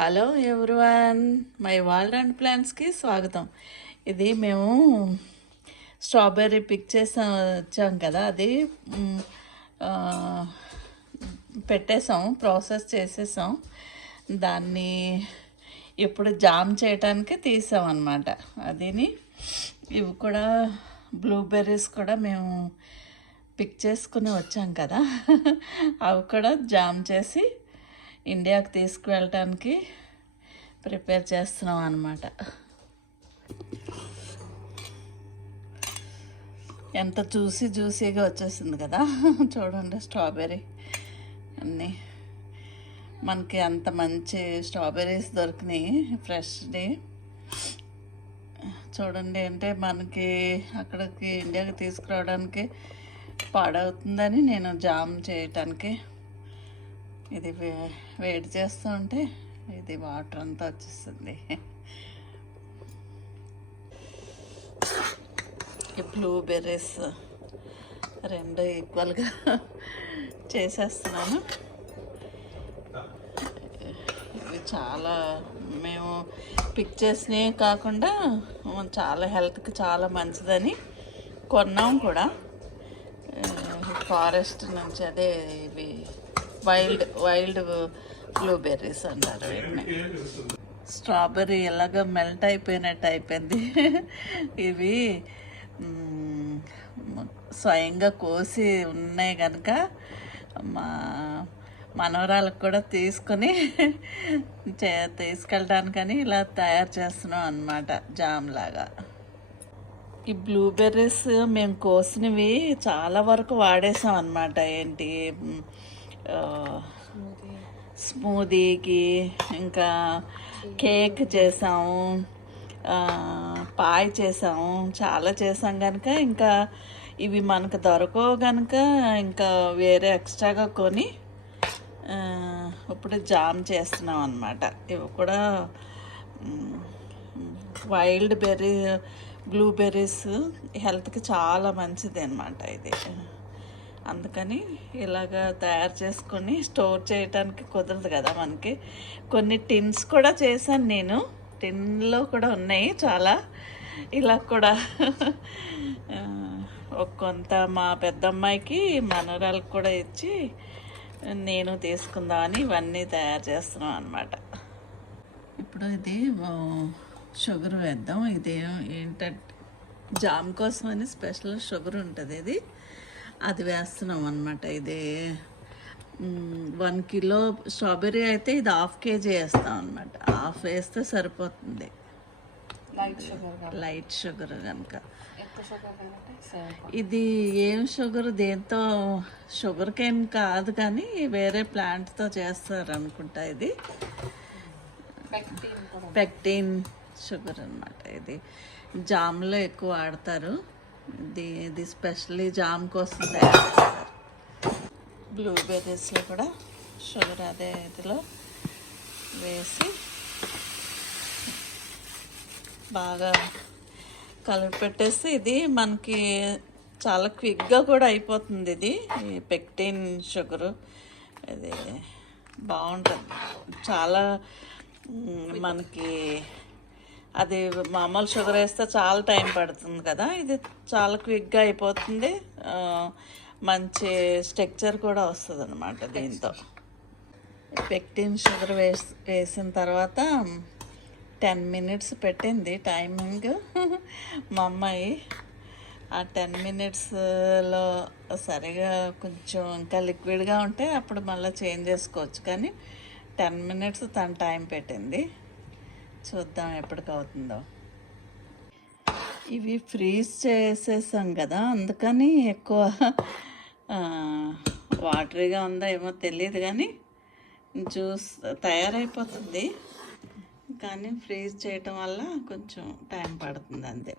Hello everyone, my world and ప్లాన్స్కి స్వాగతం. ఇది మేము స్ట్రాబెర్రీ పిక్ వచ్చాం కదా, అది ఆ, పెట్టేసాం, ప్రాసెస్ చేసేసాం. దాన్ని ఇప్పుడు జామ్ చేయడానికి తీసాం అన్నమాట. అదిని ఇవి కూడా బ్లూబెర్రీస్ కూడా మేము పిక్ చేసుకుని వచ్చాం కదా, అవి కూడా జామ్ చేసి ఇండియాకి తీసుకువెళ్ళటానికి ప్రిపేర్ చేస్తున్నాం అన్నమాట. ఎంత జ్యూసీగా వచ్చేసింది కదా, చూడండి. స్ట్రాబెర్రీ అన్నీ మనకి అంత మంచి స్ట్రాబెర్రీస్ దొరికినాయి, ఫ్రెష్ది. చూడండి, అంటే మనకి అక్కడికి ఇండియాకి తీసుకురావడానికి పాడవుతుందని నేను జామ్ చేయటానికి ఇది వేడి చేస్తూ ఉంటే ఇది వాటర్ అంతా వచ్చేస్తుంది. ఈ బ్లూబెర్రీస్ రెండు ఈక్వల్గా చేసేస్తున్నాను. ఇవి చాలా మేము పిక్ చేసినవి కాకుండా చాలా హెల్త్కి చాలా మంచిదని కొన్నాం కూడా. ఫారెస్ట్ నుంచి, అదే ఇవి వైల్డ్ బ్లూబెర్రీస్ అంటారు వీటిని. స్ట్రాబెర్రీ ఎలాగో మెల్ట్ అయిపోయినట్టు అయిపోయింది. ఇవి స్వయంగా కోసి ఉన్నాయి కనుక మా మనవరాలకు కూడా తీసుకొని తీసుకెళ్ళడానికని ఇలా తయారు చేస్తున్నాం అన్నమాట, జామ్ లాగా. ఈ బ్లూబెర్రీస్ మేము కోసినవి చాలా వరకు వాడేసాం అన్నమాట. ఏంటి, స్మూదీకి, ఇంకా కేక్ చేసాము, పాయ్ చేసాము, చాలా చేసాం కనుక ఇంకా ఇవి మనకు దొరకవు కనుక ఇంకా వేరే ఎక్స్ట్రాగా కొని ఇప్పుడు జామ్ చేస్తున్నాం అన్నమాట. ఇవి కూడా వైల్డ్ బ్లూబెర్రీస్ హెల్త్కి చాలా మంచిది అన్నమాట ఇది. అందుకని ఇలాగా తయారు చేసుకొని స్టోర్ చేయడానికి కుదరదు కదా మనకి. కొన్ని టిన్స్ కూడా చేశాను నేను, టిన్లో కూడా ఉన్నాయి చాలా. ఇలా కూడా కొంత మా పెద్దమ్మాయికి మనవరాలకు కూడా ఇచ్చి నేను తీసుకుందామని ఇవన్నీ తయారు చేస్తున్నాం అన్నమాట. ఇప్పుడు ఇది షుగర్ వేద్దాం. ఇది ఏంటంటే జామ్ కోసం అని స్పెషల్ షుగర్ ఉంటుంది, అది వేస్తున్నాం అన్నమాట. ఇది 1 కిలో స్ట్రాబెర్రీ అయితే ఇది 1/2 kg వేస్తాం అన్నమాట. 1/2 వేస్తే సరిపోతుంది, లైట్ షుగర్ కనుక. ఇది ఏం షుగర్, దేంతో షుగర్ కేన్ కాదు కానీ వేరే ప్లాంట్తో చేస్తారు అనుకుంటా. ఇది పెక్టిన్ షుగర్ అన్నమాట. ఇది జామ్లో ఎక్కువ వాడతారు. ఇది స్పెషల్లీ జామ్ కోసం తయారు చేస్తారు. బ్లూబెర్రీస్లో కూడా షుగర్ అదే ఇదిలో వేసి బాగా కలిపి పెట్టేస్తే ఇది మనకి చాలా క్విక్గా కూడా అయిపోతుంది. ఇది పెక్టిన్ షుగరు, ఇది బాగుంటుంది చాలా. మనకి అది మామూలు షుగర్ వేస్తే చాలా టైం పడుతుంది కదా, ఇది చాలా క్విక్గా అయిపోతుంది. మంచి స్ట్రక్చర్ కూడా వస్తుంది అన్నమాట దీంతో. పెక్టిన్ షుగర్ వేసిన తర్వాత 10 minutes పెట్టింది టైమింగ్ మా అమ్మాయి. ఆ 10 minutesలో సరిగా కొంచెం ఇంకా లిక్విడ్గా ఉంటే అప్పుడు మళ్ళీ చేంజ్ చేసుకోవచ్చు, కానీ 10 minutes తన టైం పెట్టింది. చూద్దాం ఎప్పటికి అవుతుందో. ఇవి ఫ్రీజ్ చేసేసాం కదా, అందుకని ఎక్కువ వాటరీగా ఉందో ఏమో తెలియదు, కానీ జ్యూస్ తయారైపోతుంది. కానీ ఫ్రీజ్ చేయటం వల్ల కొంచెం టైం పడుతుంది అంతే.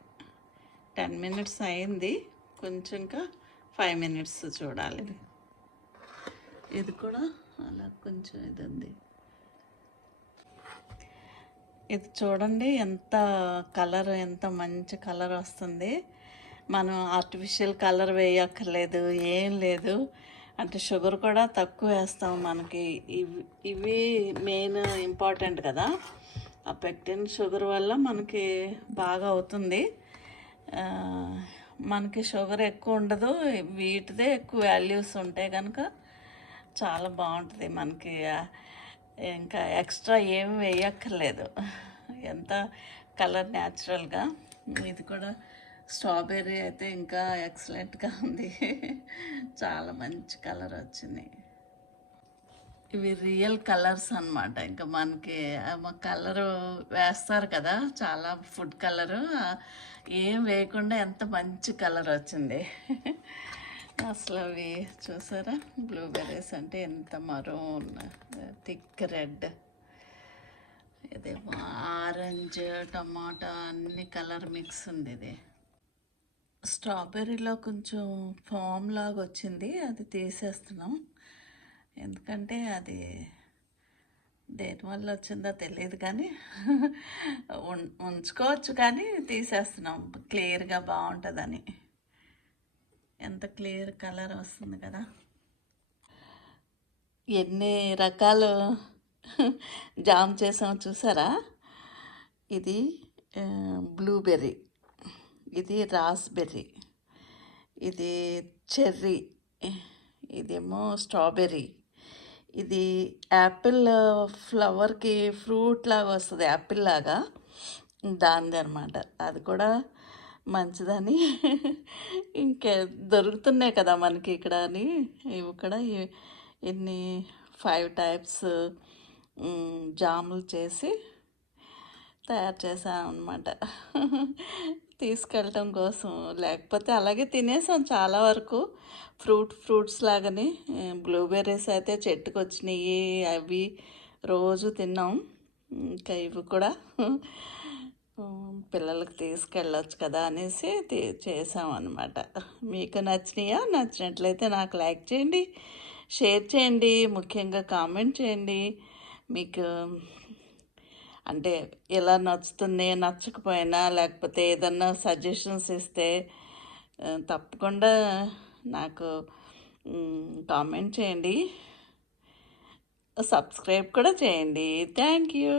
10 minutes అయింది, కొంచెం ఇంకా 5 minutes చూడాలి. ఇది కూడా అలా కొంచెం ఇది ఉంది. ఇది చూడండి ఎంత కలర్, ఎంత మంచి కలర్ వస్తుంది. మనం ఆర్టిఫిషియల్ కలర్ వేయక్కర్లేదు, ఏం లేదు. అంటే షుగర్ కూడా తక్కువ వేస్తాం. మనకి ఇవి మెయిన్ ఇంపార్టెంట్ కదా. ఆ పెక్టిన్ షుగర్ వల్ల మనకి బాగా అవుతుంది. మనకి షుగర్ ఎక్కువ ఉండదు, వీటిదే ఎక్కువ వాల్యూస్ ఉంటాయి కనుక చాలా బాగుంటుంది. మనకి ఇంకా ఎక్స్ట్రా ఏమి వేయక్కర్లేదు, ఎంత కలర్ న్యాచురల్గా. ఇది కూడా స్ట్రాబెర్రీ అయితే ఇంకా ఎక్సలెంట్గా ఉంది, చాలా మంచి కలర్ వచ్చింది. ఇవి రియల్ కలర్స్ అన్నమాట. ఇంకా మనకి కలరు వేస్తారు కదా, చాలా ఫుడ్ కలరు ఏం వేయకుండా ఎంత మంచి కలర్ వచ్చింది. అసలు అవి చూసారా, బ్లూబెర్రీస్ అంటే ఎంత మరూన్, థిక్ రెడ్, ఇదేమో ఆరెంజ్, టమాటా అన్ని కలర్ మిక్స్ ఉంది. ఇది స్ట్రాబెర్రీలో కొంచెం ఫామ్ లాగా వచ్చింది, అది తీసేస్తున్నాం. ఎందుకంటే అది దేనివల్ల వచ్చిందో తెలియదు కానీ ఉంచుకోవచ్చు, కానీ తీసేస్తున్నాం క్లియర్గా బాగుంటుందని. ఎంత క్లియర్ కలర్ వస్తుంది కదా. ఎన్ని రకాలు జామ్ చేసామో చూసారా. ఇది బ్లూబెర్రీ, ఇది రాస్బెర్రీ, ఇది చెర్రీ, ఇదేమో స్ట్రాబెర్రీ, ఇది యాపిల్ ఫ్లవర్కి ఫ్రూట్ లాగా వస్తుంది, యాపిల్ లాగా, దానిది అనమాట. అది కూడా మంచిదని ఇంకే దొరుకుతున్నాయి కదా మనకి ఇక్కడ అని ఇవి కూడా ఇన్ని 5 టైప్స్ జాములు చేసి తయారు చేసాం అనమాట, తీసుకెళ్ళటం కోసం. లేకపోతే అలాగే తినేసాం చాలా వరకు, ఫ్రూట్స్ లాగానే. బ్లూబెర్రీస్ అయితే చెట్టుకు వచ్చినాయి, అవి రోజు తిన్నాం. ఇంకా ఇవి కూడా పిల్లలకి తీసుకెళ్ళొచ్చు కదా అనేసి చేసామన్నమాట. మీకు నచ్చినాయా? నచ్చినట్లయితే నాకు లైక్ చేయండి, షేర్ చేయండి, ముఖ్యంగా కామెంట్ చేయండి. మీకు అంటే ఎలా నచ్చుతుంది, నచ్చకపోయినా, లేకపోతే ఏదన్నా సజెషన్స్ ఇస్తే తప్పకుండా నాకు కామెంట్ చేయండి, సబ్స్క్రైబ్ కూడా చేయండి. Thank you.